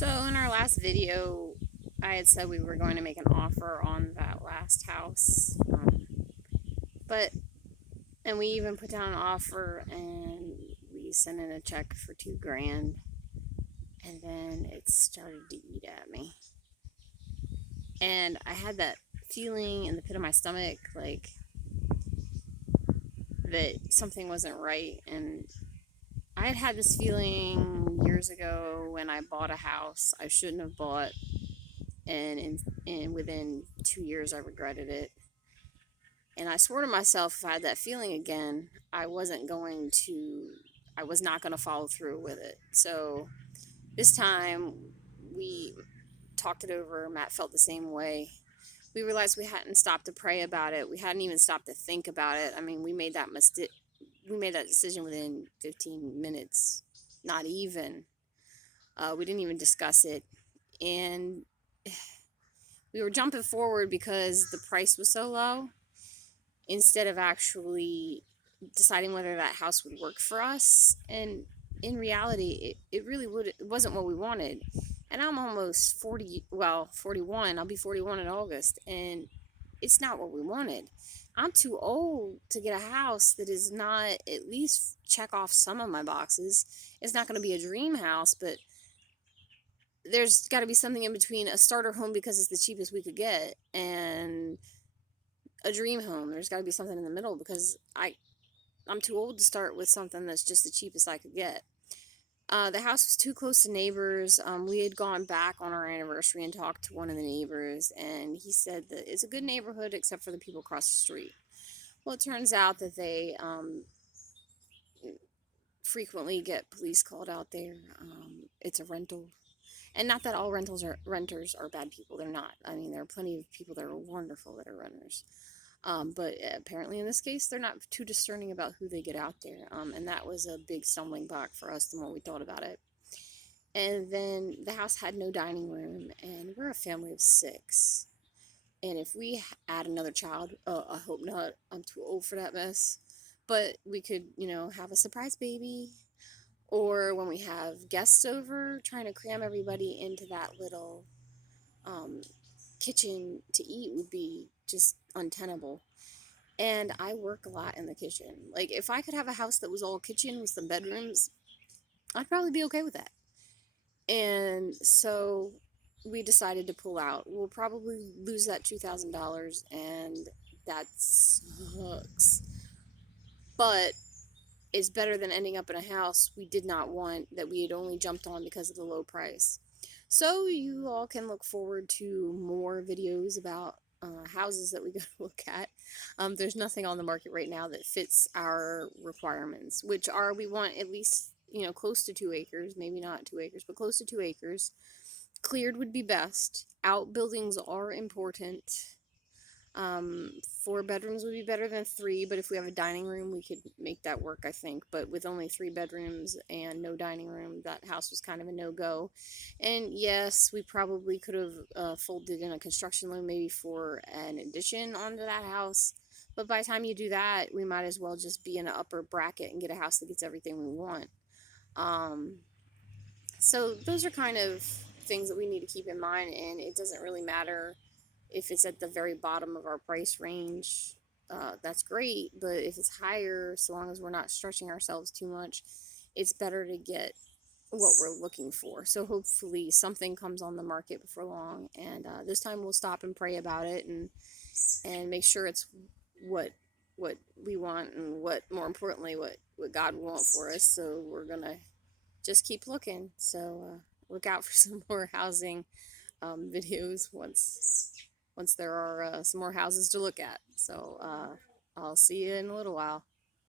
So in our last video, I had said we were going to make an offer on that last house, but and we even put down an offer and we sent in a check for 2 grand, and then it started to eat at me, and I had that feeling in the pit of my stomach, like that something wasn't right, and I had had this feeling years ago when I bought a house I shouldn't have bought, and within 2 years I regretted it. And I swore to myself if I had that feeling again, I was not going to follow through with it. So this time we talked it over. Matt felt the same way. We realized we hadn't stopped to pray about it. We hadn't even stopped to think about it. I mean, we made that decision within 15 minutes, not even. We didn't even discuss it. And we were jumping forward because the price was so low instead of actually deciding whether that house would work for us. And in reality, it really it wasn't what we wanted. And I'm almost 40, well, 41. I'll be 41 in August. And it's not what we wanted. I'm too old to get a house that is not at least check off some of my boxes. It's not going to be a dream house, but there's got to be something in between a starter home because it's the cheapest we could get and a dream home. There's got to be something in the middle because I'm too old to start with something that's just the cheapest I could get. The house was too close to neighbors. We had gone back on our anniversary and talked to one of the neighbors, and he said that it's a good neighborhood except for the people across the street. Well, it turns out that they frequently get police called out there. It's a rental. And not that all renters are bad people. They're not. I mean, there are plenty of people that are wonderful that are renters. But apparently in this case, they're not too discerning about who they get out there. And that was a big stumbling block for us the more we thought about it. And then the house had no dining room, and we're a family of 6. And if we add another child, I hope not. I'm too old for that mess. But we could, have a surprise baby. Or when we have guests over, trying to cram everybody into that little kitchen to eat would be just untenable. And I work a lot in the kitchen. Like, if I could have a house that was all kitchen with some bedrooms, I'd probably be okay with that. And so we decided to pull out. We'll probably lose that $2,000, and that sucks. But it's better than ending up in a house we did not want that we had only jumped on because of the low price. So you all can look forward to more videos about houses that we go to look at. There's nothing on the market right now that fits our requirements, which are we want at least, close to 2 acres, maybe not 2 acres, but close to 2 acres. Cleared would be best. Outbuildings are important. 4 bedrooms would be better than 3, but if we have a dining room, we could make that work, I think. But with only 3 bedrooms and no dining room, that house was kind of a no-go. And yes, we probably could have folded in a construction loan maybe for an addition onto that house. But by the time you do that, we might as well just be in an upper bracket and get a house that gets everything we want. So those are kind of things that we need to keep in mind, and it doesn't really matter if it's at the very bottom of our price range. That's great, but if it's higher, so long as we're not stretching ourselves too much, it's better to get what we're looking for. So hopefully something comes on the market before long, and this time we'll stop and pray about it and make sure it's what we want, and more importantly what God will want for us. So we're gonna just keep looking. So look out for some more housing videos once there are some more houses to look at. So I'll see you in a little while.